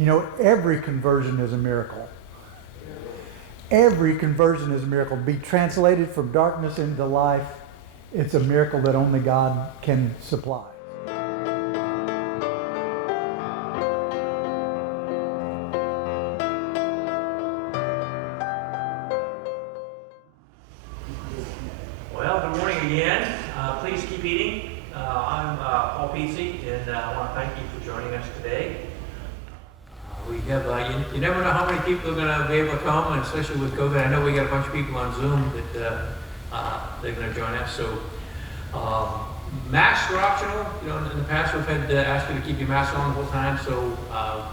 You know, every conversion is a miracle. Every conversion is a miracle. Be translated from darkness into life, it's a miracle that only God can supply. Well, good morning again. Please keep eating. I'm Paul Pizzi, and I want to thank you for joining us today. We have, you never know how many people are going to be able to come, and especially with COVID. I know we got a bunch of people on Zoom that they're going to join us. So masks are optional. You know, in the past we've had asked you to keep your mask on the whole time, so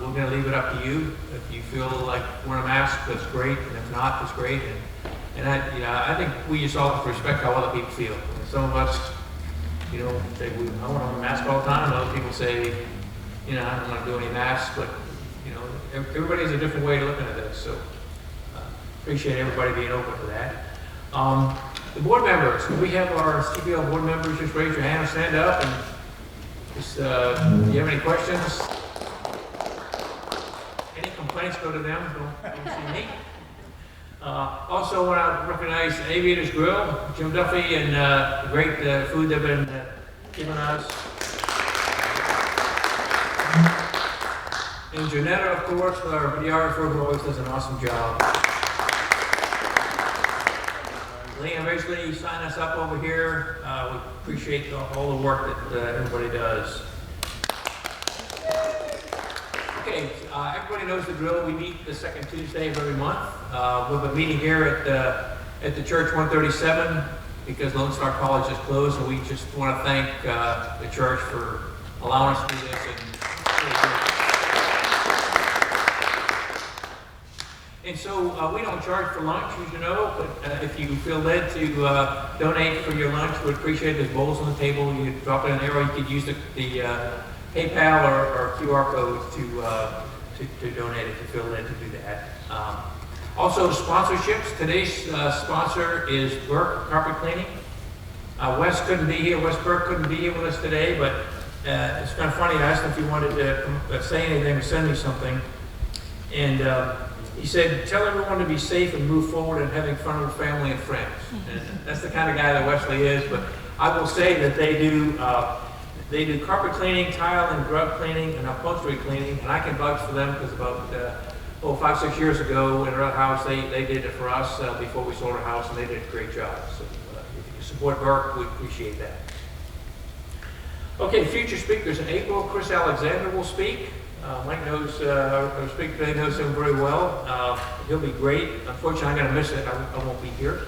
we're going to leave it up to you. If you feel like wearing a mask, that's great, and if not, that's great. And I think we just all have to respect how other people feel. And some of us, you know, say, I want to wear a mask all the time, and other people say, you know, I don't want to do any masks, but, you know, everybody has a different way of looking at this, so appreciate everybody being open to that. The board members, we have our CBO board members, just raise your hand and stand up, and just, if you have any questions, any complaints, go to them, don't see me. Also want to recognize Aviators Grill, Jim Duffy, and the great food they've been giving us. And Janetta, of course, our videographer, who always does an awesome job. Liam basically signed us up over here. We appreciate all the work that everybody does. Okay, everybody knows the drill. We meet the second Tuesday of every month. We'll be meeting here at the church 137 because Lone Star College is closed, and we just want to thank the church for allowing us to do this. And so we don't charge for lunch, as you know, but if you feel led to donate for your lunch, we'd appreciate it. There's bowls on the table. You could drop it in there, or you could use the PayPal or QR code to donate if you feel led to do that. Also, sponsorships. Today's sponsor is Burke Carpet Cleaning. Wes couldn't be here. Wes Burke couldn't be here with us today, but it's kind of funny. I asked him if he wanted to say anything or send me something, and he said, "Tell everyone to be safe and move forward and having fun with family and friends." And that's the kind of guy that Wesley is. But I will say that they do carpet cleaning, tile and rug cleaning, and upholstery cleaning, and I can vouch for them because about 5-6 years ago in our house, they did it for us before we sold our house, and they did a great job. So if you support Burke, we appreciate that. Okay, future speakers in April. Chris Alexander will speak. Mike knows, our speaker today knows him very well. He'll be great. Unfortunately, I'm going to miss it. I won't be here.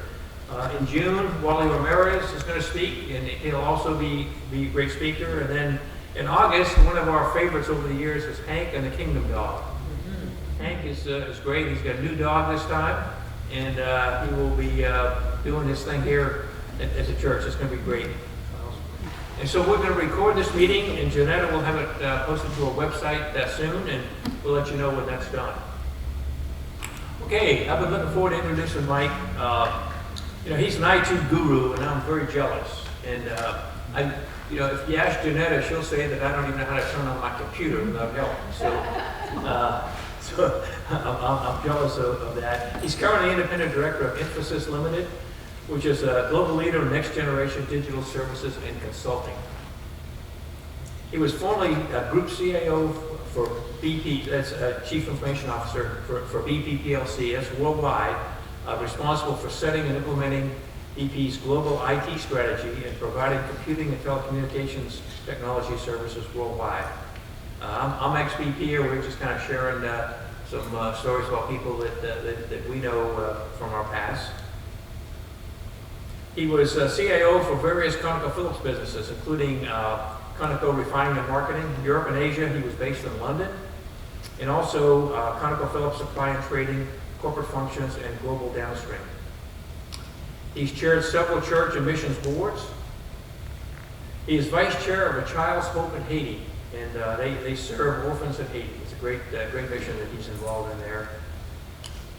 In June, Wally Ramirez is going to speak, and he'll also be a great speaker. And then in August, one of our favorites over the years is Hank and the Kingdom Dog. Mm-hmm. Hank is great. He's got a new dog this time, and he will be doing this thing here at the church. It's going to be great. And so we're going to record this meeting, and Janetta will have it posted to our website soon, and we'll let you know when that's done. Okay, I've been looking forward to introducing Mike. You know, he's an IT guru, and I'm very jealous. And you know, if you ask Janetta, she'll say that I don't even know how to turn on my computer without help. So I'm jealous of that. He's currently independent director of Infosys Limited, which is a global leader in next generation digital services and consulting. He was formerly a Group CIO for BP, that's Chief Information Officer for BP PLC, that's worldwide, responsible for setting and implementing BP's global IT strategy and providing computing and telecommunications technology services worldwide. I'm ex-BP here. We're just kind of sharing some stories about people that we know from our past. He was CIO for various ConocoPhillips businesses, including Conoco Refining and Marketing, Europe and Asia. He was based in London. And also ConocoPhillips Supply and Trading, corporate functions, and global downstream. He's chaired several church and missions boards. He is vice chair of a Child's Hope in Haiti, and they serve orphans in Haiti. It's a great mission that he's involved in there.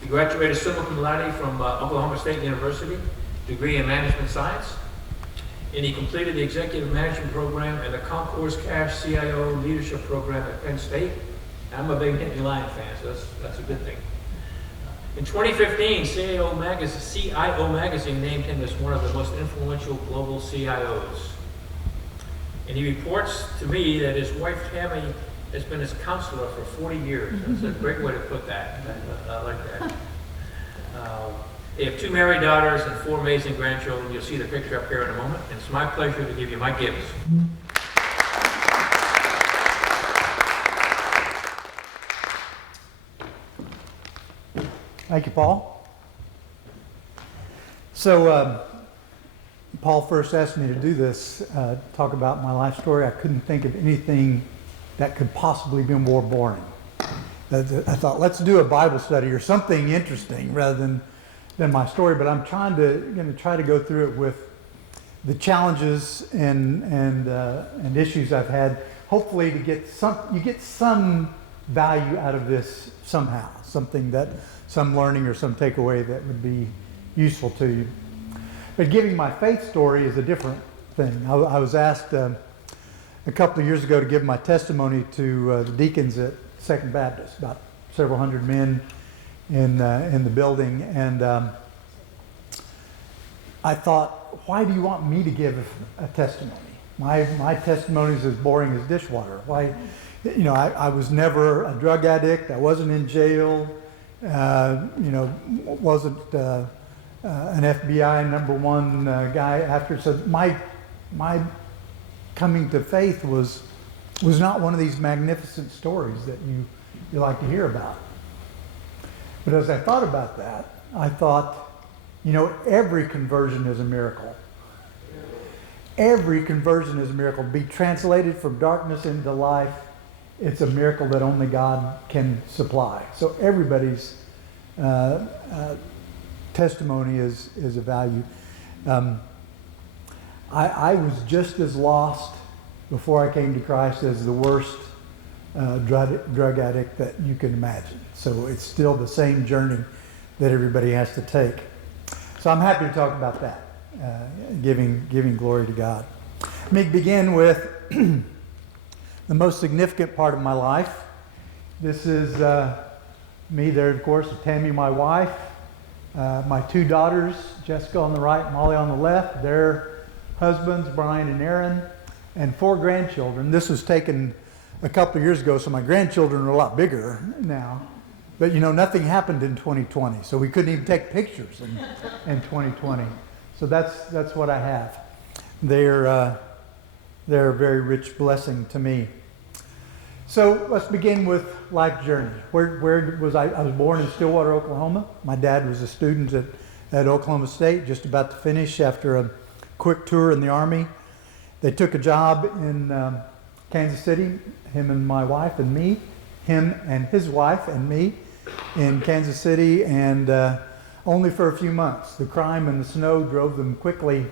He graduated summa cum laude from Oklahoma State University, degree in management science, and he completed the executive management program and the Concours CIO Leadership Program at Penn State. I'm a big Nittany Lion fan, so that's a good thing. In 2015, CIO Magazine named him as one of the most influential global CIOs. And he reports to me that his wife Tammy has been his counselor for 40 years. That's a great way to put that. I like that. They have 2 married daughters and 4 amazing grandchildren. You'll see the picture up here in a moment. And it's my pleasure to give you Mike Gibbs. Thank you, Paul. So, Paul first asked me to do this, talk about my life story. I couldn't think of anything that could possibly be more boring. I thought, let's do a Bible study or something interesting rather than my story. But I'm going to try to go through it with the challenges and issues I've had. Hopefully, to get some value out of this somehow, some learning or some takeaway that would be useful to you. But giving my faith story is a different thing. I was asked a couple of years ago to give my testimony to the deacons at Second Baptist, about several hundred men in the building, and I thought, why do you want me to give a testimony? My testimony is as boring as dishwater. Why? I was never a drug addict. I wasn't in jail. Wasn't an FBI #1 guy after. So my coming to faith was not one of these magnificent stories that you like to hear about. But as I thought about that, I thought, every conversion is a miracle. Every conversion is a miracle. Be translated from darkness into life, it's a miracle that only God can supply. So everybody's testimony is a value. I was just as lost before I came to Christ as the worst drug addict that you can imagine. So it's still the same journey that everybody has to take. So I'm happy to talk about that, giving glory to God. Let me begin with the most significant part of my life. This is me there, of course, Tammy, my wife, my 2 daughters, Jessica on the right, Molly on the left, their husbands, Brian and Aaron, and 4 grandchildren. This was taken a couple of years ago, so my grandchildren are a lot bigger now. But nothing happened in 2020, so we couldn't even take pictures in 2020. So that's what I have. They're a very rich blessing to me. So let's begin with life journey. Where was I? I was born in Stillwater, Oklahoma. My dad was a student at Oklahoma State, just about to finish after a quick tour in the Army. They took a job in Kansas City, him and my wife and me, him and his wife and me in Kansas City, and only for a few months. The crime and the snow drove them quickly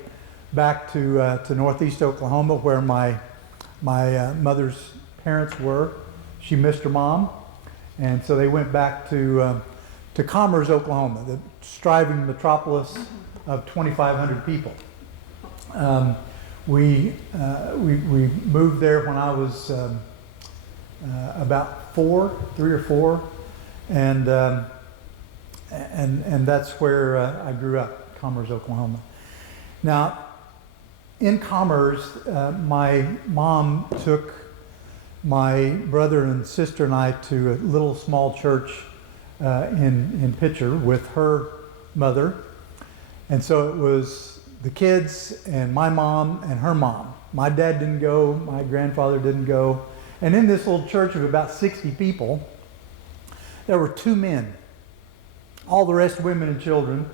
back to northeast Oklahoma, where my mother's parents were. She missed her mom, and so they went back to Concours, Oklahoma, the striving metropolis of 2,500 people. We moved there when I was about 3 or 4, and that's where I grew up, Concours, Oklahoma. Now, in Concours, my mom took my brother and sister and I to a little small church in Pitcher with her mother. And so it was the kids and my mom and her mom. My dad didn't go, my grandfather didn't go. And in this little church of about 60 people, there were 2 men. All the rest women and children.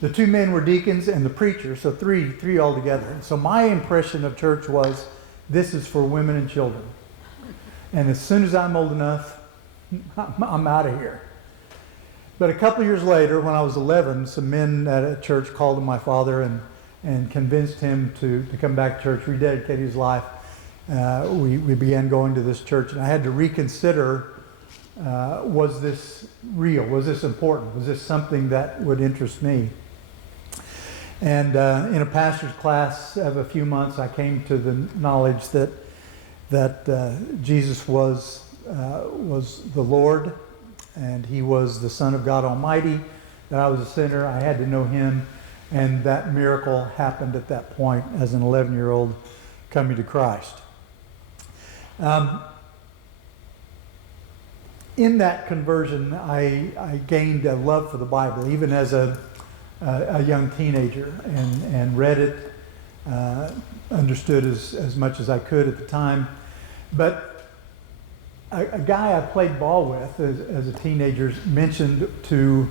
The 2 men were deacons and the preacher, so three altogether. And so my impression of church was, this is for women and children. And as soon as I'm old enough, I'm out of here. But a couple of years later, when I was 11, some men at a church called my father and convinced him to come back to church, rededicate his life. We began going to this church, and I had to reconsider, was this real? Was this important? Was this something that would interest me? And in a pastor's class of a few months, I came to the knowledge that Jesus was the Lord, and he was the Son of God Almighty, that I was a sinner. I had to know him, and that miracle happened at that point as an 11-year-old coming to Christ. In that conversion, I gained a love for the Bible, even as a young teenager, and read it, understood as much as I could at the time. But a guy I played ball with as a teenager mentioned to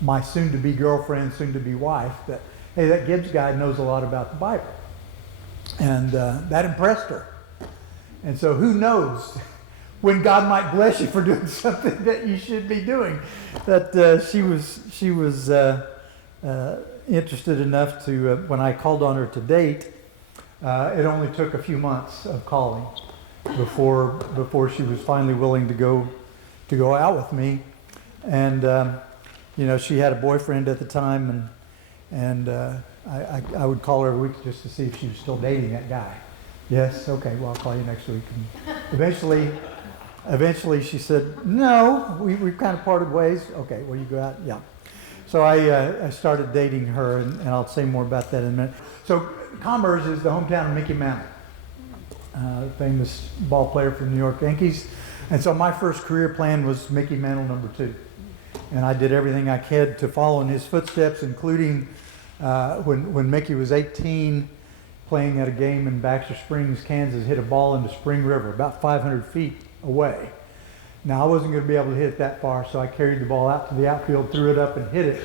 my soon-to-be girlfriend, soon-to-be wife, that, hey, that Gibbs guy knows a lot about the Bible. And that impressed her. And so who knows when God might bless you for doing something that you should be doing. That she was interested enough to, when I called on her to date, it only took a few months of calling before she was finally willing to go out with me. And she had a boyfriend at the time, and I would call her every week just to see if she was still dating that guy. Yes, okay, well, I'll call you next week. And eventually she said, no, we've kind of parted ways. Okay, well, you go out? Yeah. So I started dating her, and I'll say more about that in a minute. So Concours is the hometown of Mickey Mantle, famous ball player for the New York Yankees. And so my first career plan was Mickey Mantle #2. And I did everything I could to follow in his footsteps, including when Mickey was 18, playing at a game in Baxter Springs, Kansas, hit a ball into Spring River, about 500 feet away. Now, I wasn't going to be able to hit it that far, so I carried the ball out to the outfield, threw it up, and hit it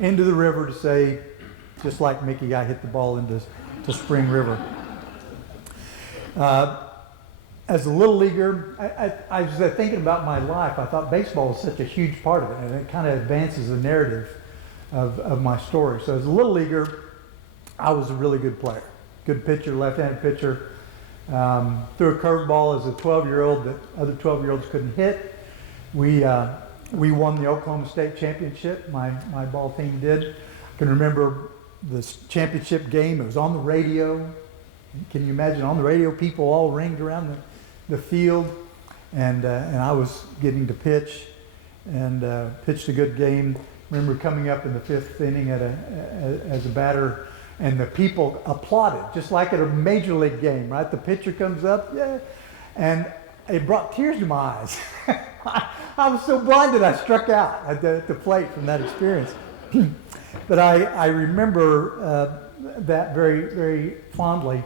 into the river to say, just like Mickey, I hit the ball into Spring River. As a little leaguer, I was thinking about my life. I thought baseball was such a huge part of it, and it kind of advances the narrative of my story. So as a little leaguer, I was a really good player. Good pitcher, left-handed pitcher. Threw a curveball as a 12-year-old that other 12-year-olds couldn't hit. We won the Oklahoma State Championship. My ball team did. I can remember this championship game. It was on the radio. Can you imagine? On the radio, people all ringed around the field, and I was getting to pitch, and pitched a good game. Remember coming up in the 5th inning as a batter, and the people applauded, just like at a major league game, right? The pitcher comes up, yeah, and it brought tears to my eyes. I was so blinded I struck out at the plate from that experience. But I remember that very, very fondly.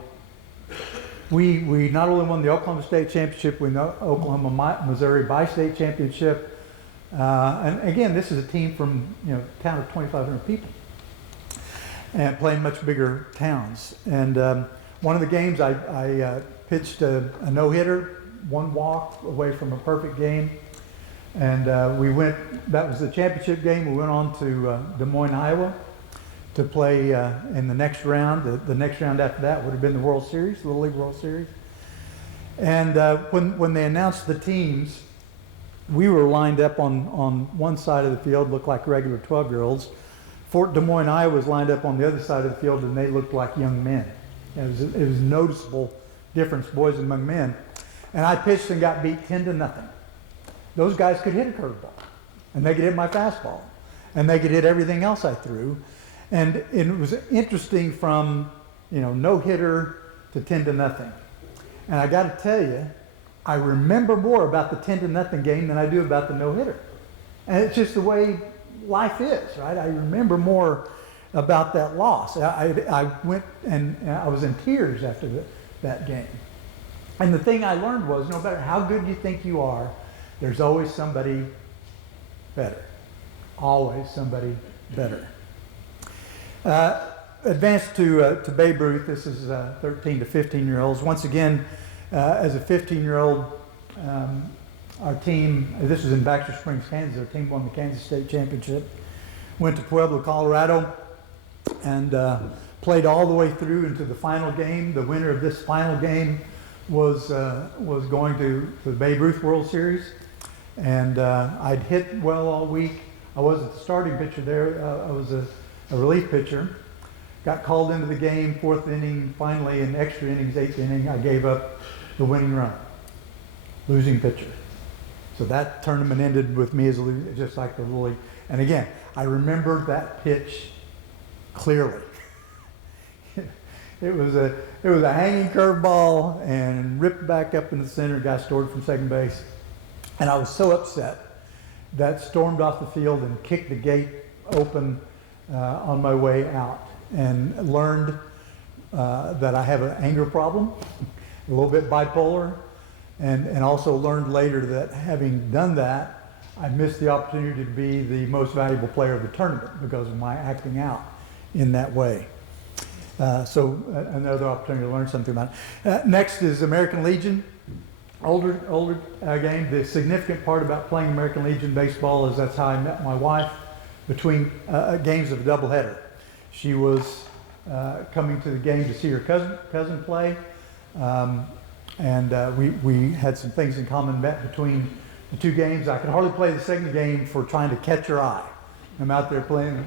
We not only won the Oklahoma State Championship, we won the Oklahoma-Missouri bi-state championship. And again, this is a team from a town of 2,500 people, and playing much bigger towns. And one of the games I pitched a no-hitter, one walk away from a perfect game. And that was the championship game. We went on to Des Moines, Iowa to play in the next round. The next round after that would have been the World Series, the Little League World Series. And when they announced the teams, we were lined up on one side of the field, looked like regular 12-year-olds. Fort Des Moines, Iowa was lined up on the other side of the field, and they looked like young men. It was a noticeable difference, boys among men. And I pitched and got beat 10-0. Those guys could hit a curveball, and they could hit my fastball, and they could hit everything else I threw. And it was interesting from no hitter to 10-0. And I got to tell you, I remember more about the 10-0 game than I do about the no hitter. And it's just the way life is, right? I remember more about that loss. I went and I was in tears after that game. And the thing I learned was, no matter how good you think you are, there's always somebody better. Always somebody better. Advanced to Babe Ruth. This is 13 to 15-year-olds. Once again, as a 15-year-old, our team, this was in Baxter Springs, Kansas, our team won the Kansas State Championship. Went to Pueblo, Colorado, and played all the way through into the final game. The winner of this final game was going to the Babe Ruth World Series. And I'd hit well all week. I wasn't the starting pitcher there. I was a relief pitcher. Got called into the game, 4th inning. Finally, in extra innings, 8th inning, I gave up the winning run. Losing pitcher. So that tournament ended with me as a loser, just like the Little League. And again, I remember that pitch clearly. It was a hanging curveball and ripped back up in the center, got stored from second base. And I was so upset that stormed off the field and kicked the gate open on my way out, and learned that I have an anger problem, a little bit bipolar, and also learned later that having done that, I missed the opportunity to be the most valuable player of the tournament because of my acting out in that way. So another opportunity to learn something about it. Next is American Legion, older game. The significant part about playing American Legion baseball is that's how I met my wife, between games of a doubleheader. She was coming to the game to see her cousin play, and we had some things in common, met between the two games. I could hardly play the second game for trying to catch her eye. I'm out there playing,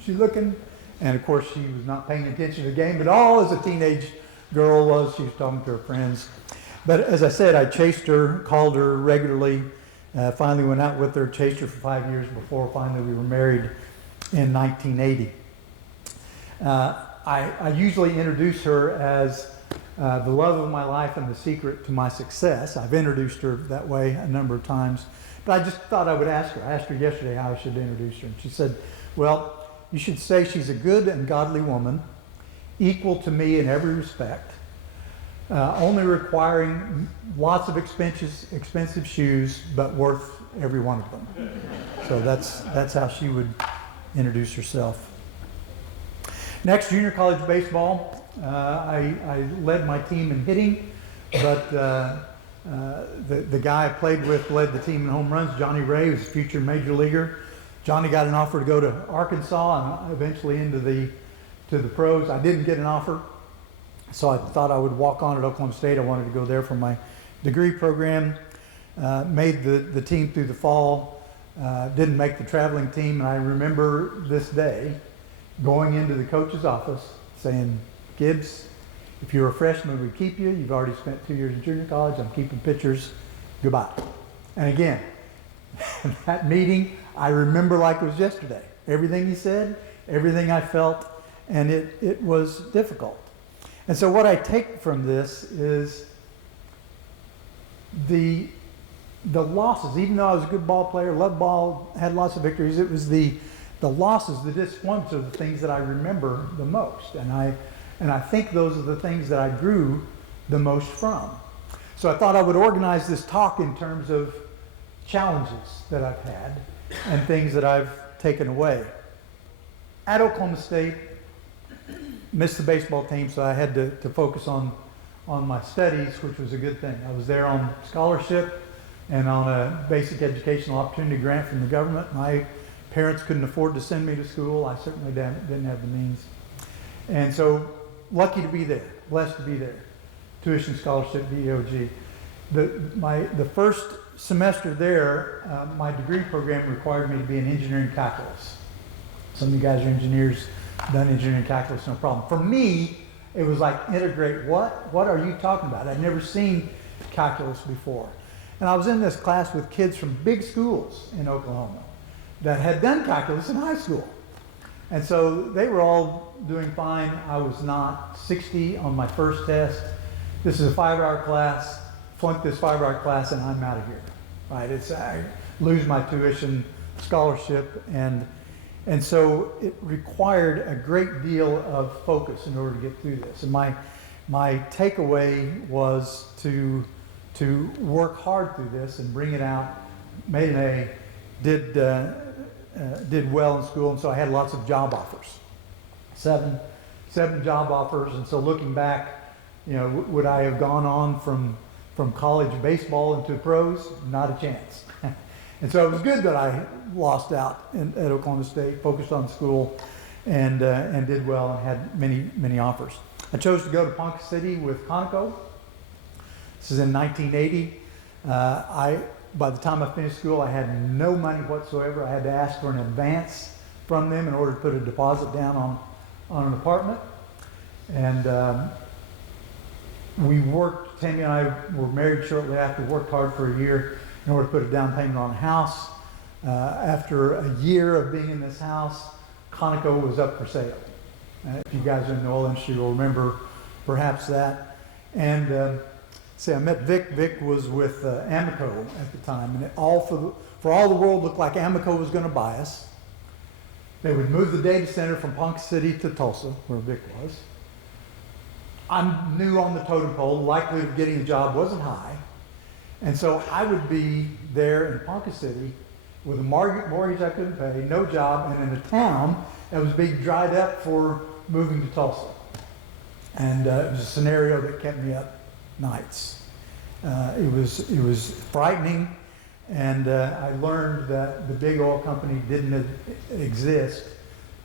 she's looking, and of course she was not paying attention to the game, but all as a teenage girl was, she was talking to her friends. But as I said, I chased her, called her regularly, finally went out with her, chased her for 5 years before finally we were married in 1980. I usually introduce her as the love of my life and the secret to my success. I've introduced her that way a number of times, but I just thought I would ask her. I asked her yesterday how I should introduce her, and she said, well, you should say she's a good and godly woman, equal to me in every respect, only requiring lots of expensive shoes, but worth every one of them. So that's how she would introduce herself. Next, junior college baseball. I led my team in hitting, but the guy I played with led the team in home runs. Johnny Ray was a future major leaguer. Johnny got an offer to go to Arkansas and eventually into the pros. I didn't get an offer, so I thought I would walk on at Oklahoma State. I wanted to go there for my degree program. Made the team through the fall. Didn't make the traveling team, and I remember this day going into the coach's office saying, Gibbs, if you're a freshman, we keep you. You've already spent 2 years in junior college. I'm keeping pitchers. Goodbye. And again, that meeting, I remember like it was yesterday. Everything he said, everything I felt, and it was difficult. And so what I take from this is the losses. Even though I was a good ball player, loved ball, had lots of victories, it was the losses, the disappointments are the things that I remember the most. And I think those are the things that I grew the most from. So I thought I would organize this talk in terms of challenges that I've had and things that I've taken away. At Oklahoma State, missed the baseball team, so I had to focus on my studies, which was a good thing. I was there on scholarship and on a basic educational opportunity grant from the government. My parents couldn't afford to send me to school. I certainly didn't have the means. And so lucky to be there, blessed to be there. Tuition scholarship, DEOG. The first semester there, my degree program required me to be an engineering calculus. Some of you guys are engineers, done engineering calculus, no problem. For me, it was like integrate what? What are you talking about? I'd never seen calculus before. And I was in this class with kids from big schools in Oklahoma that had done calculus in high school. And so they were all doing fine. I was not. 60 on my first test. This is a 5-hour class. Flunked this 5-hour class and I'm out of here. Right? I lose my tuition scholarship, and so it required a great deal of focus in order to get through this. And my takeaway was to work hard through this and bring it out. Made an A, did well in school, and so I had lots of job offers. Seven job offers, and so looking back, would I have gone on from college baseball into pros? Not a chance. And so it was good that I lost out at Oklahoma State, focused on school, and did well and had many offers. I chose to go to Ponca City with Concours. This is in 1980. By the time I finished school, I had no money whatsoever. I had to ask for an advance from them in order to put a deposit down on an apartment. And we worked, Tammy and I were married shortly after, worked hard for a year, in order to put a down payment on a house. After a year of being in this house, Concours was up for sale. If you guys are in the oil industry, you'll remember perhaps that. And see, I met Vic. Vic was with Amoco at the time, and for all the world looked like Amoco was going to buy us. They would move the data center from Ponca City to Tulsa, where Vic was. I'm new on the totem pole. The likelihood of getting a job wasn't high. And so I would be there in Ponca City with a mortgage I couldn't pay, no job, and in a town that was being dried up for moving to Tulsa. And it was a scenario that kept me up nights. It was frightening, and I learned that the big oil company didn't exist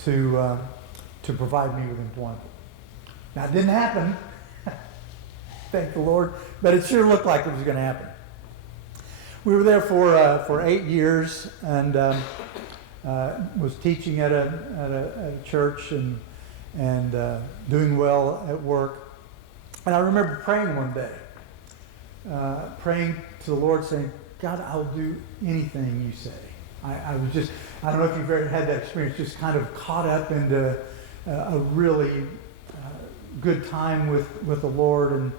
to provide me with employment. Now, it didn't happen, thank the Lord, but it sure looked like it was going to happen. We were there for 8 years, and was teaching at a church and doing well at work. And I remember praying one day, praying to the Lord, saying, God, I'll do anything you say. I was just, I don't know if you've ever had that experience, just kind of caught up into a really good time with the Lord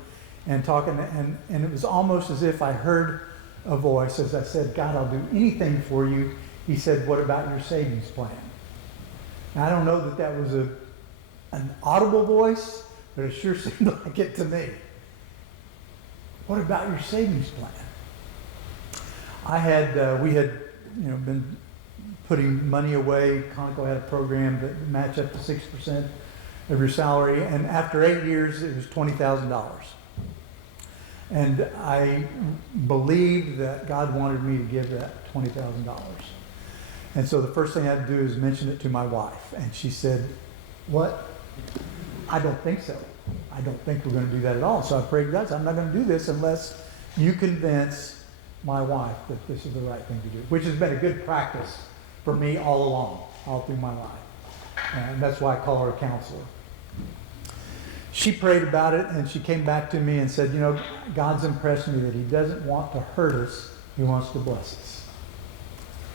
and talking, and it was almost as if I heard a voice as I said, God, I'll do anything for you. He said, what about your savings plan? Now, I don't know that that was an audible voice, but it sure seemed like it to me. What about your savings plan? We had been putting money away. Concours had a program that matched up to 6% of your salary, and after 8 years, it was $20,000. And I believed that God wanted me to give that $20,000. And so the first thing I had to do is mention it to my wife, and she said, what? I don't think so. I don't think we're going to do that at all. So I prayed to God, so I'm not going to do this unless you convince my wife that this is the right thing to do, which has been a good practice for me all along, all through my life. And that's why I call her a counselor. She prayed about it, and she came back to me and said, God's impressed me that he doesn't want to hurt us, he wants to bless us.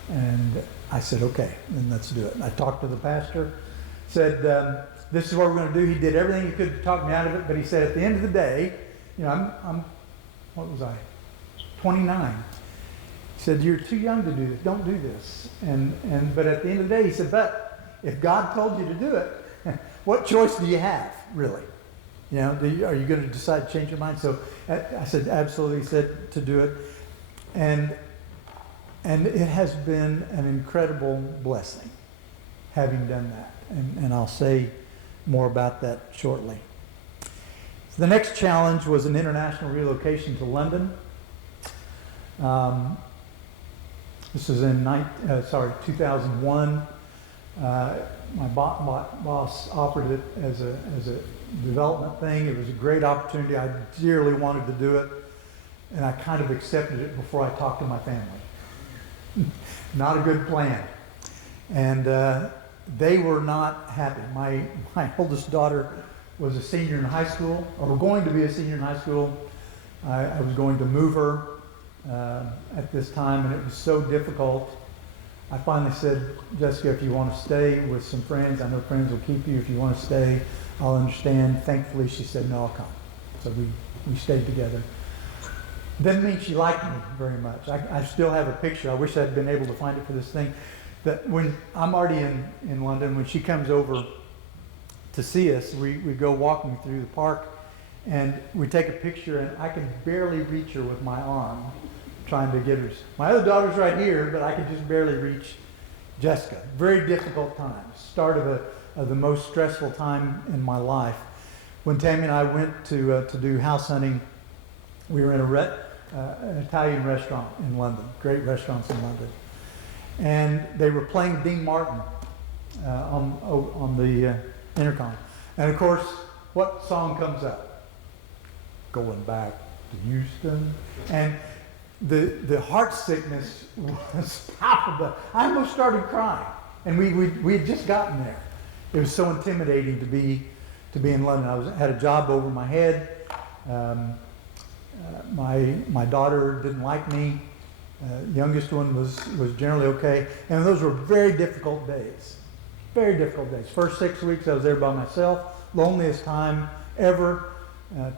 And I said, okay, then let's do it. And I talked to the pastor, said, this is what we're going to do. He did everything he could to talk me out of it, but he said, at the end of the day, what was I? 29. He said, you're too young to do this. Don't do this. But at the end of the day, he said, but if God told you to do it, what choice do you have, really? Are you going to decide to change your mind? So I said, absolutely. He said to do it. And it has been an incredible blessing having done that. And I'll say more about that shortly. So the next challenge was an international relocation to London. This was in 2001. My boss offered it as a development thing. It was a great opportunity. I dearly wanted to do it, and I kind of accepted it before I talked to my family. Not a good plan. And they were not happy. My oldest daughter was a senior in high school, or going to be a senior in high school. I was going to move her at this time, and it was so difficult. I finally said, Jessica, if you want to stay with some friends, I know friends will keep you. If you want to stay, I'll understand. Thankfully, she said, no, I'll come. So we stayed together. Didn't mean she liked me very much. I still have a picture. I wish I'd been able to find it for this thing. That when I'm already in London, when she comes over to see us, we go walking through the park, and we take a picture, and I can barely reach her with my arm, trying to get her. My other daughter's right here, but I could just barely reach Jessica. Very difficult time. Start of the most stressful time in my life. When Tammy and I went to do house hunting, we were in an Italian restaurant in London. Great restaurants in London, and they were playing Dean Martin on the intercom. And of course, what song comes up? Going Back to Houston. And the heart sickness was palpable. I almost started crying, and we had just gotten there. It was so intimidating to be in London. I had a job over my head. My daughter didn't like me. Youngest one was generally okay. And those were very difficult days. Very difficult days. First 6 weeks I was there by myself. Loneliest time ever.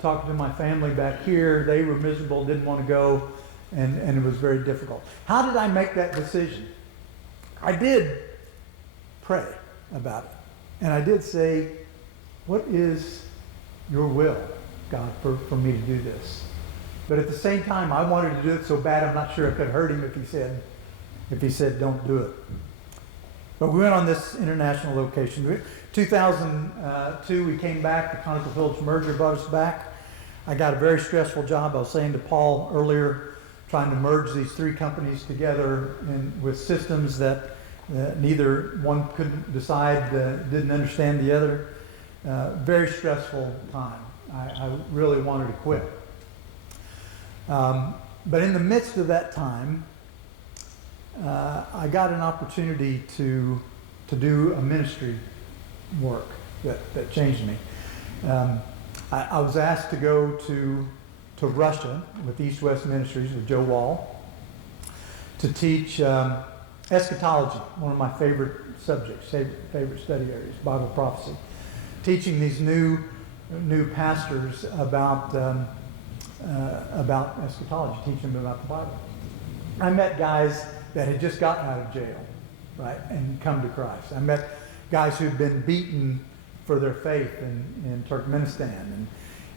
Talking to my family back here. They were miserable, didn't want to go. And it was very difficult. How did I make that decision? I did pray about it. And I did say, what is your will, God, for me to do this? But at the same time, I wanted to do it so bad, I'm not sure it could hurt him if he said, don't do it. But we went on this international location. 2002, we came back. The ConocoPhillips merger brought us back. I got a very stressful job. I was saying to Paul earlier, trying to merge these three companies together with systems that neither one couldn't decide, didn't understand the other. Very stressful time. I really wanted to quit. But in the midst of that time, I got an opportunity to do a ministry work that changed me. I was asked to go to Russia with East West Ministries with Joe Wall to teach eschatology, one of my favorite subjects, favorite study areas, Bible prophecy. Teaching these new pastors about eschatology, teaching them about the Bible. I met guys that had just gotten out of jail, right, and come to Christ. I met guys who'd been beaten for their faith in Turkmenistan,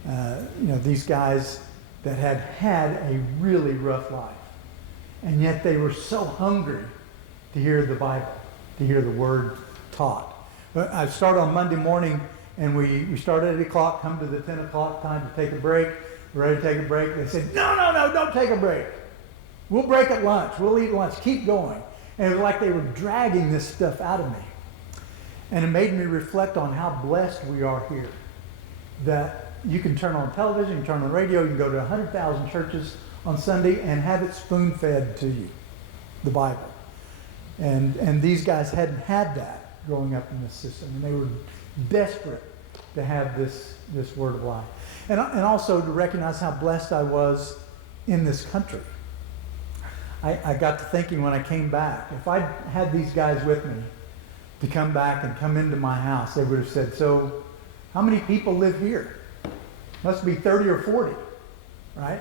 and these guys that had a really rough life, and yet they were so hungry to hear the Bible, to hear the Word taught. But I started on Monday morning, and we started at 8 o'clock, come to the 10 o'clock time to take a break. We're ready to take a break. They said, no, don't take a break. We'll break at lunch. We'll eat lunch. Keep going. And it was like they were dragging this stuff out of me. And it made me reflect on how blessed we are here. That you can turn on television, you can turn on the radio, you can go to 100,000 churches on Sunday and have it spoon-fed to you, the Bible. And these guys hadn't had that growing up in this system. And they were desperate to have this word of life. And also to recognize how blessed I was in this country. I got to thinking when I came back, if I'd had these guys with me to come back and come into my house, they would have said, so how many people live here? Must be 30 or 40, right?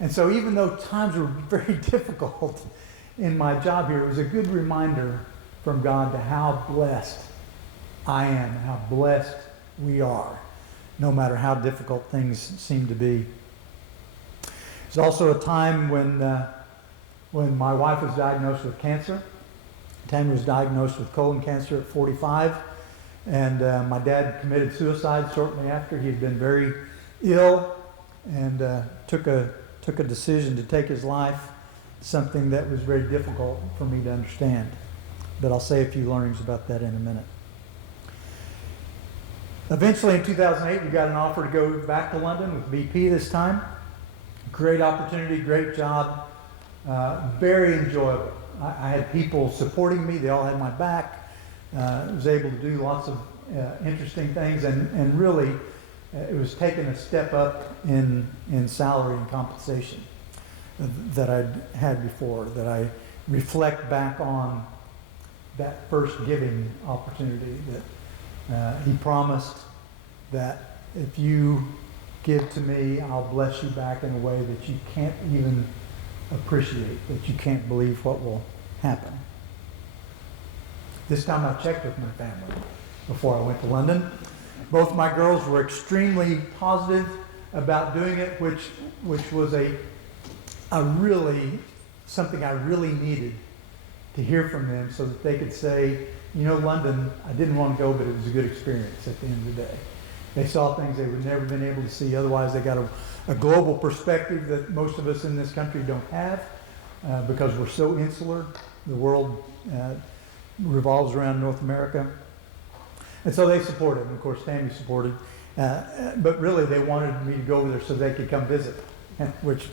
And so even though times were very difficult in my job here, it was a good reminder from God to how blessed I am, how blessed we are, no matter how difficult things seem to be. It's also a time when my wife was diagnosed with cancer. Tammy was diagnosed with colon cancer at 45, and my dad committed suicide shortly after. He had been very ill and took a decision to take his life, something that was very difficult for me to understand. But I'll say a few learnings about that in a minute. Eventually in 2008, we got an offer to go back to London with BP this time. Great opportunity, great job, very enjoyable. I had people supporting me. They all had my back. I was able to do lots of interesting things, and really it was taking a step up in salary and compensation that I'd had before, that I reflect back on that first giving opportunity that he promised that if you give to me, I'll bless you back in a way that you can't even appreciate, that you can't believe what will happen. This time I checked with my family before I went to London. Both my girls were extremely positive about doing it, which was something I really needed to hear from them so that they could say, London, I didn't want to go, but it was a good experience at the end of the day. They saw things they would never been able to see. Otherwise, they got a global perspective that most of us in this country don't have because we're so insular. The world revolves around North America. And so they supported, and of course Tammy supported, but really they wanted me to go over there so they could come visit, which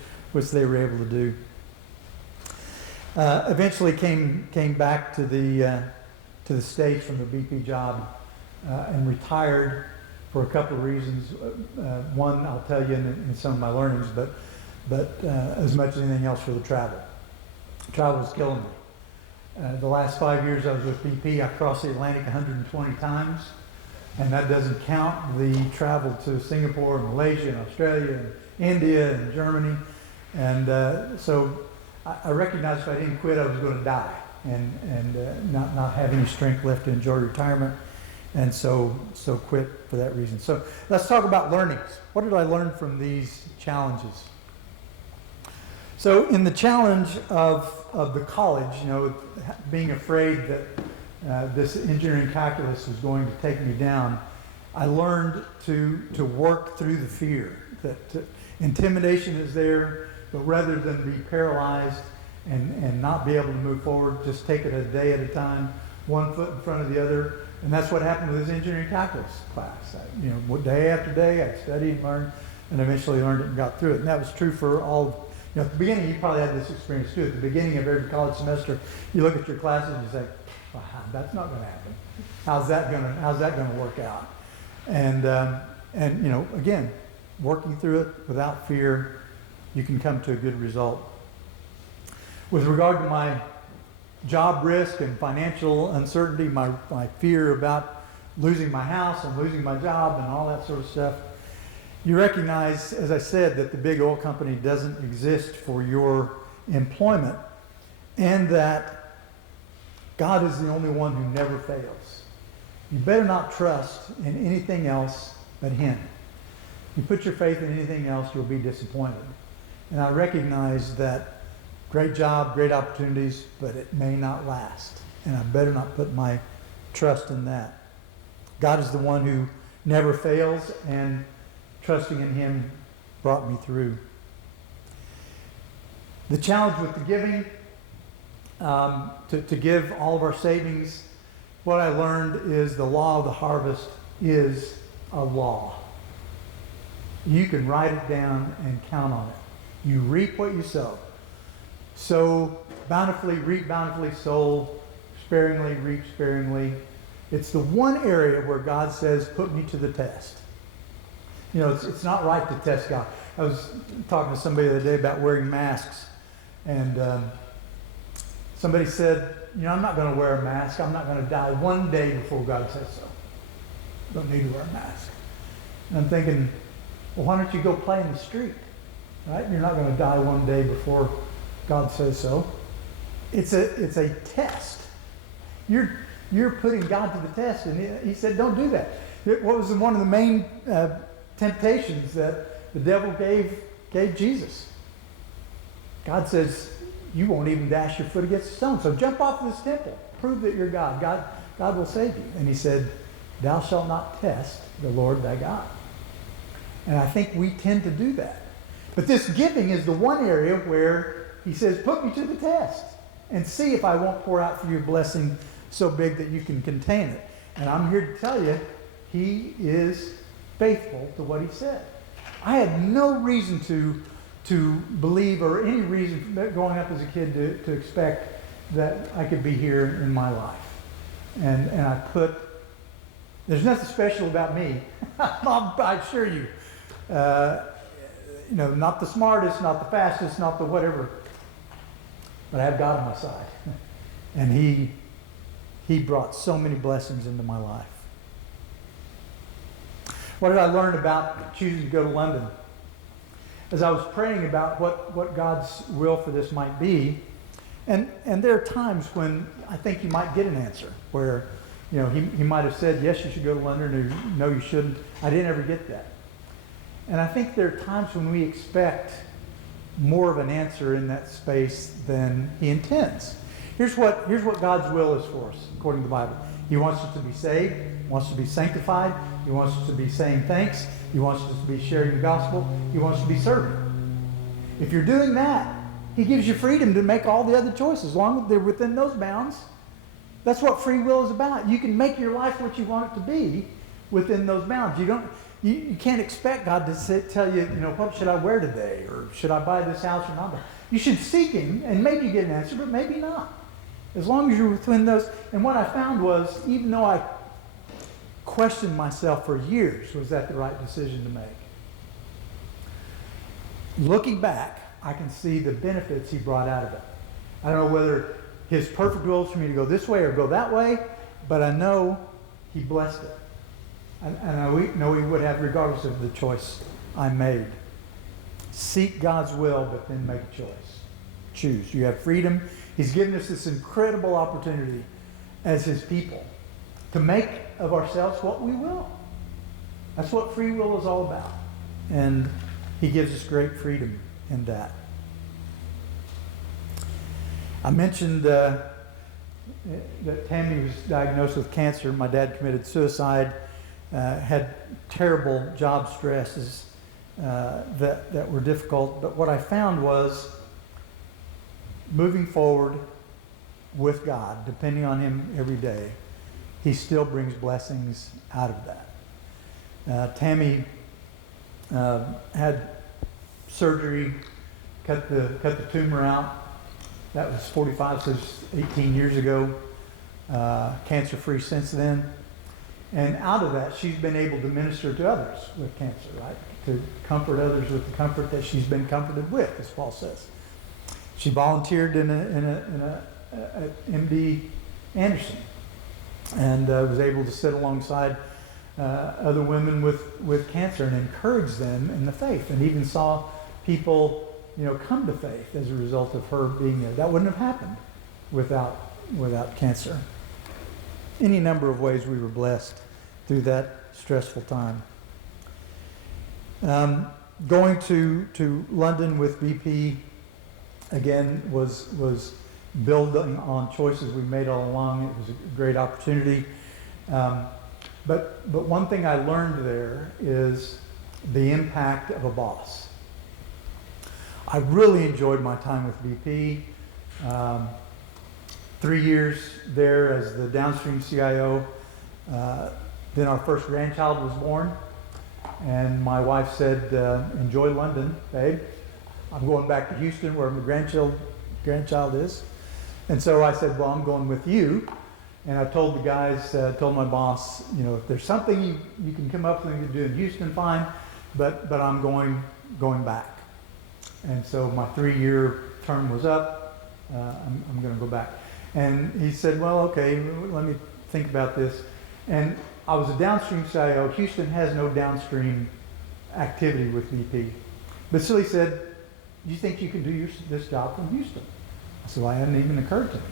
they were able to do. Eventually came back to the States from the BP job and retired for a couple of reasons. One I'll tell you in some of my learnings, but as much as anything else for the travel. Travel was killing me. The last 5 years I was with BP, I crossed the Atlantic 120 times. And that doesn't count the travel to Singapore, Malaysia, and Australia, and India, and Germany. And so I recognized if I didn't quit, I was going to die and not have any strength left to enjoy retirement. And so quit for that reason. So let's talk about learnings. What did I learn from these challenges? So in the challenge of the college, you know, being afraid that this engineering calculus was going to take me down, I learned to work through the fear. That intimidation is there, but rather than be paralyzed and not be able to move forward, just take it a day at a time, one foot in front of the other. And that's what happened with this engineering calculus class. Day after day, I studied and learned, and eventually learned it and got through it. And that was true for all. At the beginning, you probably had this experience too. At the beginning of every college semester, you look at your classes and you say, "Wow, that's not going to happen. How's that going to work out?" And again, working through it without fear, you can come to a good result. With regard to my job risk and financial uncertainty, my fear about losing my house and losing my job and all that sort of stuff, you recognize, as I said, that the big oil company doesn't exist for your employment, and that God is the only one who never fails. You better not trust in anything else but Him. You put your faith in anything else, you'll be disappointed. And I recognize that great job, great opportunities, but it may not last. And I better not put my trust in that. God is the one who never fails, and trusting in Him brought me through. The challenge with the giving, to give all of our savings, what I learned is the law of the harvest is a law. You can write it down and count on it. You reap what you sow. Sow bountifully, reap bountifully, sow sparingly, reap sparingly. It's the one area where God says, put me to the test. You know, it's not right to test God. I was talking to somebody the other day about wearing masks, and somebody said, I'm not going to wear a mask. I'm not going to die one day before God says so. Don't need to wear a mask. And I'm thinking, well, why don't you go play in the street? Right? You're not going to die one day before God says so. It's a test. You're putting God to the test, and He said, don't do that. What was one of the main temptations that the devil gave Jesus? God says, you won't even dash your foot against a stone. So jump off this temple. Prove that you're God. God will save you. And He said, thou shalt not test the Lord thy God. And I think we tend to do that. But this giving is the one area where He says, put me to the test and see if I won't pour out for you a blessing so big that you can contain it. And I'm here to tell you, He is faithful to what He said. I had no reason to believe, or any reason growing up as a kid to expect that I could be here in my life. And there's nothing special about me. I assure you. Not the smartest, not the fastest, not the whatever. But I have God on my side. And He brought so many blessings into my life. What did I learn about choosing to go to London? As I was praying about what God's will for this might be, and there are times when I think you might get an answer where, He might have said, yes, you should go to London, or no, you shouldn't. I didn't ever get that. And I think there are times when we expect more of an answer in that space than He intends. Here's what God's will is for us, according to the Bible. He wants us to be saved. He wants us to be sanctified. He wants us to be saying thanks. He wants us to be sharing the gospel. He wants us to be serving. If you're doing that, He gives you freedom to make all the other choices, as long as they're within those bounds. That's what free will is about. You can make your life what you want it to be within those bounds. You can't expect God to tell you, what should I wear today? Or should I buy this house or not? You should seek Him, and maybe you get an answer, but maybe not. As long as you're within those. And what I found was, even though I questioned myself for years, was that the right decision to make? Looking back, I can see the benefits He brought out of it. I don't know whether his perfect will is for me to go this way or go that way, but I know he blessed it. And I know he would have regardless of the choice I made. Seek God's will, but then make a choice. Choose. You have freedom. He's given us this incredible opportunity as his people to make of ourselves what we will. That's what free will is all about. And he gives us great freedom in that. I mentioned that Tammy was diagnosed with cancer. My dad committed suicide, had terrible job stresses that were difficult. But what I found was moving forward with God, depending on him every day, he still brings blessings out of that. Tammy had surgery, cut the tumor out. That was 45, so it's 18 years ago. Cancer-free since then. And out of that, she's been able to minister to others with cancer, right? To comfort others with the comfort that she's been comforted with, as Paul says. She volunteered at MD Anderson and was able to sit alongside other women with cancer and encourage them in the faith, and even saw people, come to faith as a result of her being there. That wouldn't have happened without cancer. Any number of ways we were blessed through that stressful time. Going to London with BP again was building on choices we made all along. It was a great opportunity. But one thing I learned there is the impact of a boss. I really enjoyed my time with BP. 3 years there as the downstream CIO. Then our first grandchild was born, and my wife said, enjoy London, babe. I'm going back to Houston where my grandchild is. And so I said, well, I'm going with you. And I told the guys, told my boss, if there's something you can come up with and do in Houston, fine, but I'm going back. And so my 3-year term was up. I'm going to go back. And he said, well, okay, let me think about this. And I was a downstream CIO. Houston has no downstream activity with BP. But still he said, do you think you can do this job from Houston? I said, well, it hadn't even occurred to me.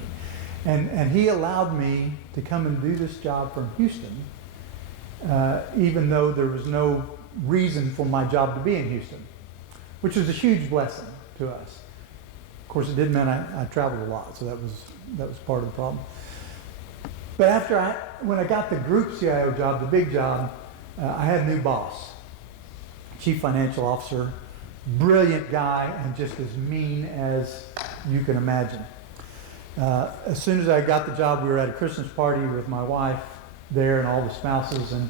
And he allowed me to come and do this job from Houston, even though there was no reason for my job to be in Houston, which was a huge blessing to us. Of course, it did mean I traveled a lot, so that was part of the problem. But when I got the Group CIO job, the big job, I had a new boss, Chief Financial Officer, brilliant guy, and just as mean as you can imagine. As soon as I got the job, we were at a Christmas party with my wife there and all the spouses, and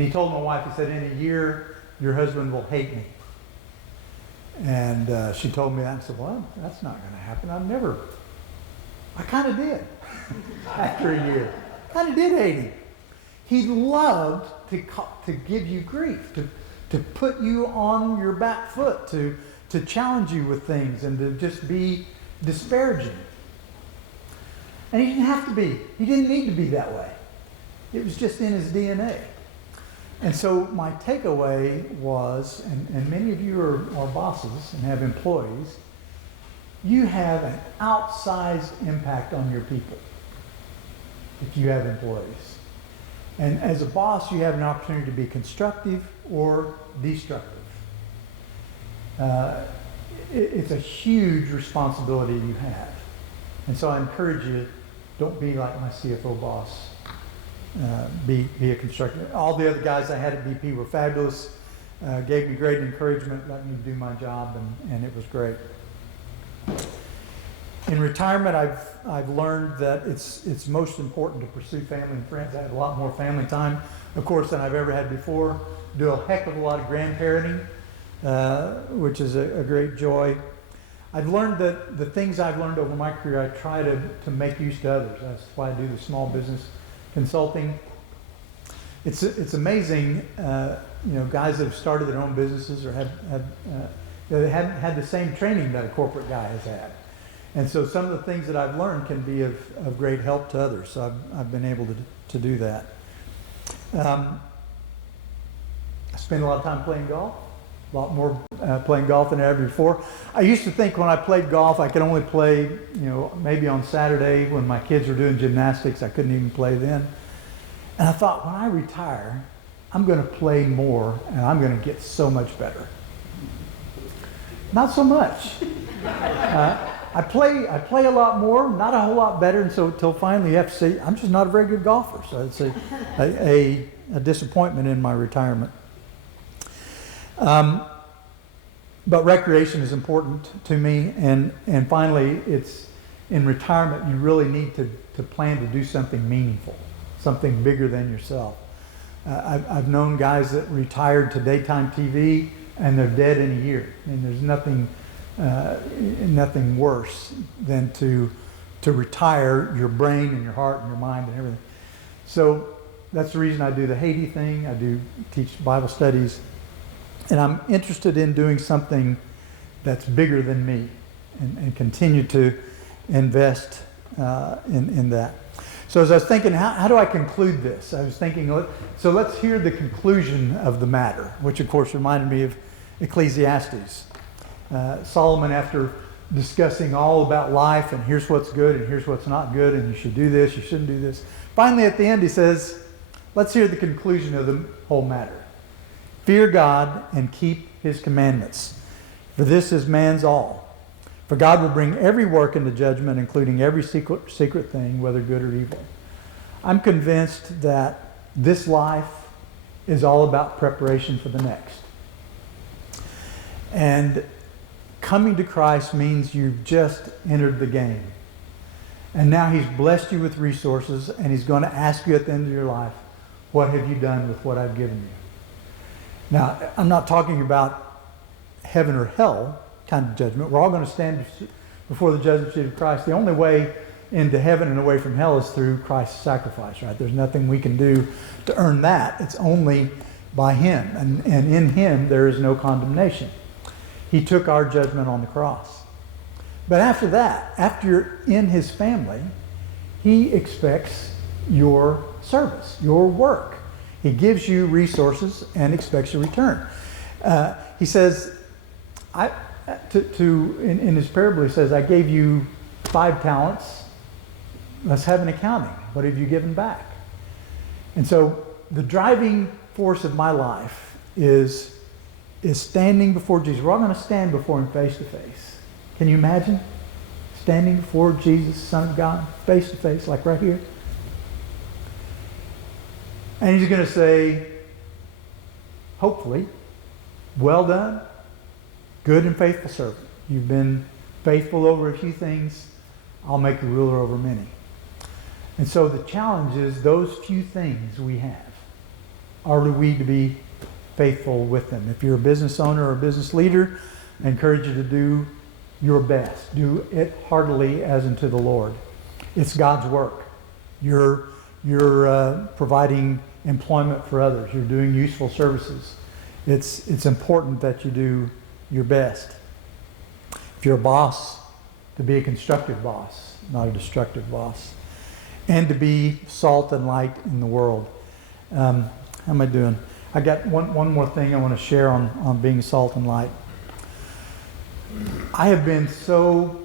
he told my wife, he said, in a year, your husband will hate me. And she told me that, and I said, well, that's not going to happen. I kind of did after a year. Kind of did hate him. He loved to give you grief, to put you on your back foot, to challenge you with things and to just be disparaging. And he didn't have to be. He didn't need to be that way. It was just in his DNA. And so my takeaway was, and many of you are bosses and have employees, you have an outsized impact on your people if you have employees. And as a boss, you have an opportunity to be constructive or destructive. It's a huge responsibility you have. And so I encourage you, don't be like my CFO boss. Be a constructive. All the other guys I had at BP were fabulous, gave me great encouragement, let me do my job, and it was great. In retirement, I've learned that it's most important to pursue family and friends. I have a lot more family time, of course, than I've ever had before. Do a heck of a lot of grandparenting, which is a great joy. I've learned that the things I've learned over my career, I try to make use to others. That's why I do the small business consulting. It's amazing, guys that have started their own businesses or they haven't had the same training that a corporate guy has had. And so some of the things that I've learned can be of great help to others. So I've been able to do that. I spend a lot of time playing golf, a lot more playing golf than ever before. I used to think when I played golf, I could only play, maybe on Saturday when my kids were doing gymnastics, I couldn't even play then. And I thought, when I retire, I'm going to play more and I'm going to get so much better. Not so much. I play a lot more, not a whole lot better, and so until finally you have to say, I'm just not a very good golfer. So it's a disappointment in my retirement. But recreation is important to me, and finally, it's in retirement you really need to plan to do something meaningful, something bigger than yourself. I've known guys that retired to daytime TV and they're dead in a year, and there's nothing worse than to retire your brain and your heart and your mind and everything. So that's the reason I do the Haiti thing. I do teach Bible studies, and I'm interested in doing something that's bigger than me, and continue to invest in that. So as I was thinking, how do I conclude this? I was thinking, so let's hear the conclusion of the matter, which of course reminded me of Ecclesiastes. Solomon, after discussing all about life and here's what's good and here's what's not good and you should do this, you shouldn't do this. Finally, at the end, he says, let's hear the conclusion of the whole matter. Fear God and keep his commandments, for this is man's all. For God will bring every work into judgment, including every secret thing, whether good or evil. I'm convinced that this life is all about preparation for the next. And coming to Christ means you've just entered the game. And now he's blessed you with resources, and he's going to ask you at the end of your life, what have you done with what I've given you? Now, I'm not talking about heaven or hell kind of judgment. We're all going to stand before the judgment seat of Christ. The only way into heaven and away from hell is through Christ's sacrifice, right? There's nothing we can do to earn that. It's only by him. And in him, there is no condemnation. He took our judgment on the cross. But after that, after you're in his family, he expects your service, your work. He gives you resources and expects a return. He says, in his parable, he says, I gave you 5 talents. Let's have an accounting. What have you given back? And so the driving force of my life is standing before Jesus. We're all going to stand before him face to face. Can you imagine standing before Jesus, Son of God, face to face, like right here? And he's going to say, hopefully, well done, good and faithful servant. You've been faithful over a few things. I'll make you ruler over many. And so the challenge is those few things we have. Are we to be faithful with them? If you're a business owner or a business leader, I encourage you to do your best. Do it heartily as unto the Lord. It's God's work. You're providing employment for others. You're doing useful services. It's important that you do your best. If you're a boss, to be a constructive boss, not a destructive boss. And to be salt and light in the world. How am I doing? I got one more thing I want to share on being salt and light. I have been so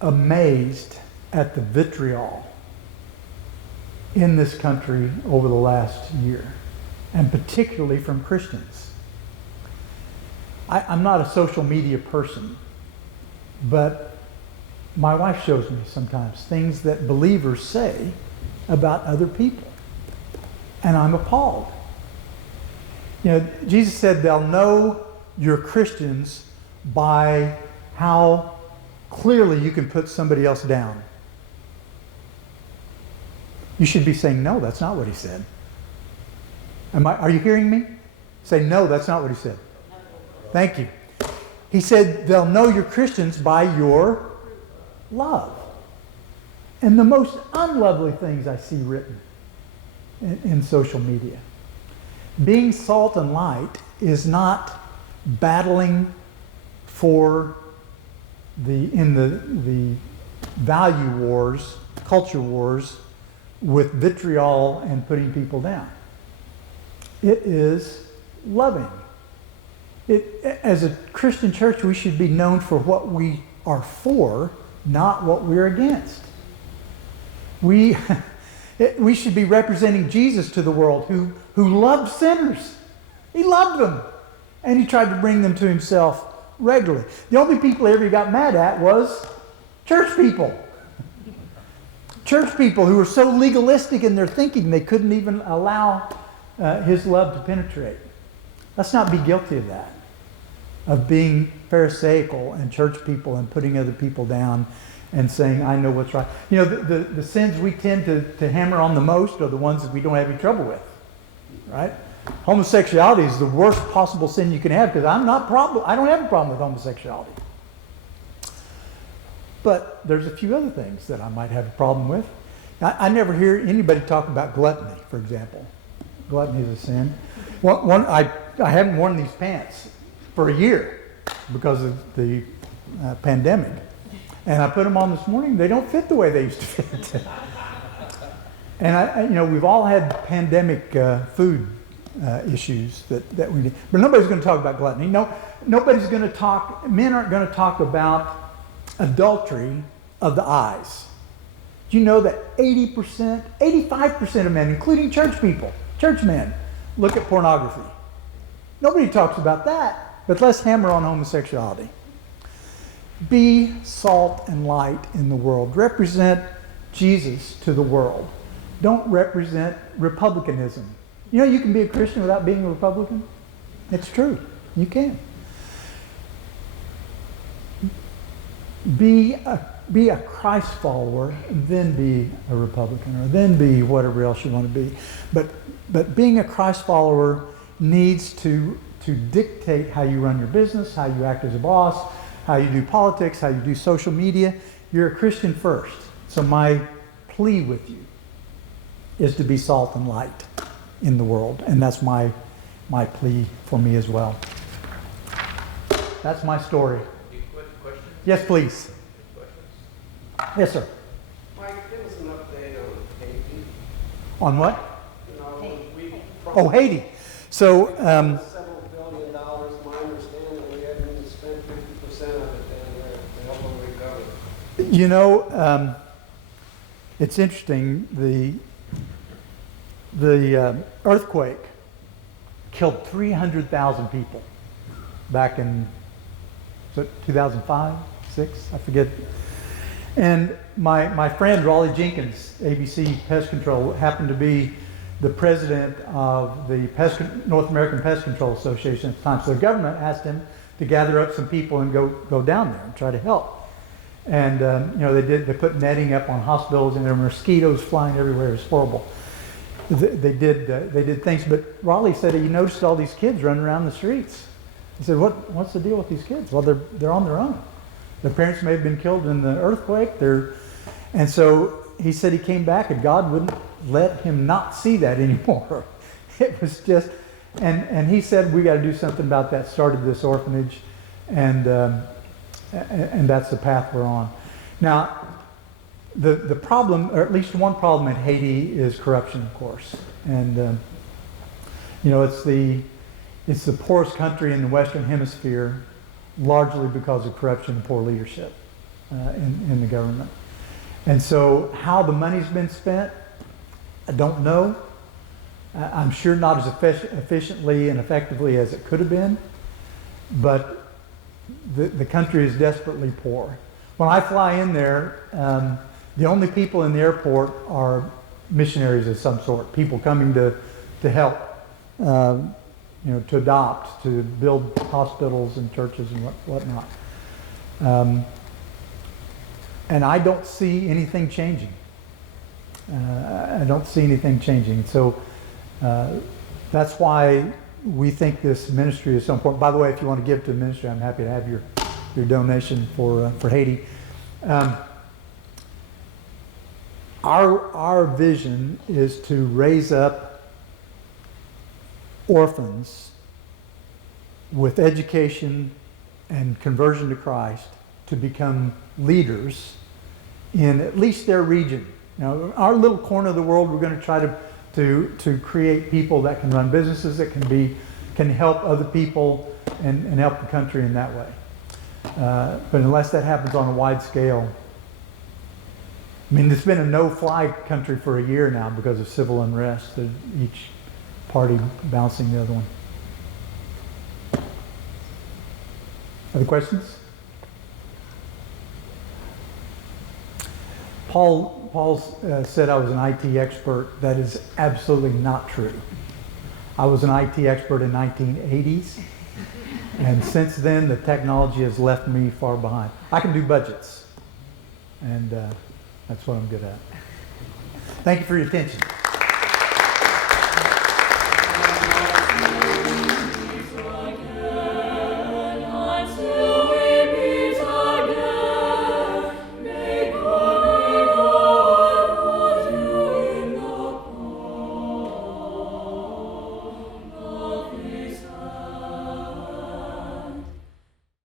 amazed at the vitriol in this country over the last year, and particularly from Christians. I'm not a social media person, but my wife shows me sometimes things that believers say about other people, and I'm appalled. Jesus said they'll know you're Christians by how clearly you can put somebody else down. You should be saying, no, that's not what he said. Are you hearing me? Say, no, that's not what he said. Thank you. He said they'll know you're Christians by your love. And the most unlovely things I see written in social media. Being salt and light is not battling for in the value wars, culture wars, with vitriol and putting people down. It is loving. As a Christian church, we should be known for what we are for, not what we're against. We should be representing Jesus to the world, who loved sinners. He loved them, and he tried to bring them to himself regularly. The only people he ever got mad at was church people. Church people who were so legalistic in their thinking they couldn't even allow his love to penetrate. Let's not be guilty of that, of being pharisaical and church people and putting other people down and saying, I know what's right. You know, the sins we tend to hammer on the most are the ones that we don't have any trouble with, right? Homosexuality is the worst possible sin you can have, because I don't have a problem with homosexuality. But there's a few other things that I might have a problem with. I never hear anybody talk about gluttony, for example. Gluttony is a sin. I haven't worn these pants for a year because of the pandemic. And I put them on this morning. They don't fit the way they used to fit. And we've all had pandemic food issues that we need. But nobody's going to talk about gluttony. No, nobody's going to talk. Men aren't going to talk about adultery of the eyes. Do you know that 80%, 85% of men, including church people, church men, look at pornography? Nobody talks about that, but let's hammer on homosexuality. Be salt and light in the world. Represent Jesus to the world. Don't represent republicanism. You know, you can be a Christian without being a Republican. It's true. You can. Be a Christ follower, then be a Republican, or then be whatever else you want to be. But being a Christ follower needs to dictate how you run your business, how you act as a boss, how you do politics, how you do social media. You're a Christian first. So my plea with you is to be salt and light in the world. And that's my plea for me as well. That's my story. Questions? Yes, please. Questions? Yes, sir. Mike, give us an update on Haiti. On what? You know, we Oh, Haiti. So, several $1 billion. My understanding, we haven't even spent 50% of it down there to help them recover. you know, it's interesting. The earthquake killed 300,000 people back in 2005, 6, I forget. And my friend Raleigh Jenkins, ABC Pest Control, happened to be the president of the North American Pest Control Association at the time. So the government asked him to gather up some people and go down there and try to help. And they put netting up on hospitals, and there were mosquitoes flying everywhere. It was horrible. They did things, but Raleigh said he noticed all these kids running around the streets. He said, "What's the deal with these kids?" Well, they're on their own. Their parents may have been killed in the earthquake. And so he said he came back, and God wouldn't let him not see that anymore. It was just, and he said, "We got to do something about that." Started this orphanage, and that's the path we're on. Now, the problem, or at least one problem in Haiti, is corruption, of course. And it's the poorest country in the Western Hemisphere, largely because of corruption and poor leadership in the government. And so how the money's been spent, I don't know. I'm sure not as efficiently and effectively as it could have been, but the country is desperately poor. When I fly in there, the only people in the airport are missionaries of some sort, people coming to help, to adopt, to build hospitals and churches and whatnot. And I don't see anything changing. I don't see anything changing. So that's why we think this ministry is so important. By the way, if you want to give to the ministry, I'm happy to have your donation for Haiti. Our vision is to raise up orphans with education and conversion to Christ to become leaders in at least their region. Now, our little corner of the world, we're going to try to create people that can run businesses, that can help other people and help the country in that way. But unless that happens on a wide scale, I mean, it's been a no-fly country for a year now because of civil unrest, each party bouncing the other one. Other questions? Paul said I was an IT expert. That is absolutely not true. I was an IT expert in 1980s, and since then the technology has left me far behind. I can do budgets, and that's what I'm good at. Thank you for your attention.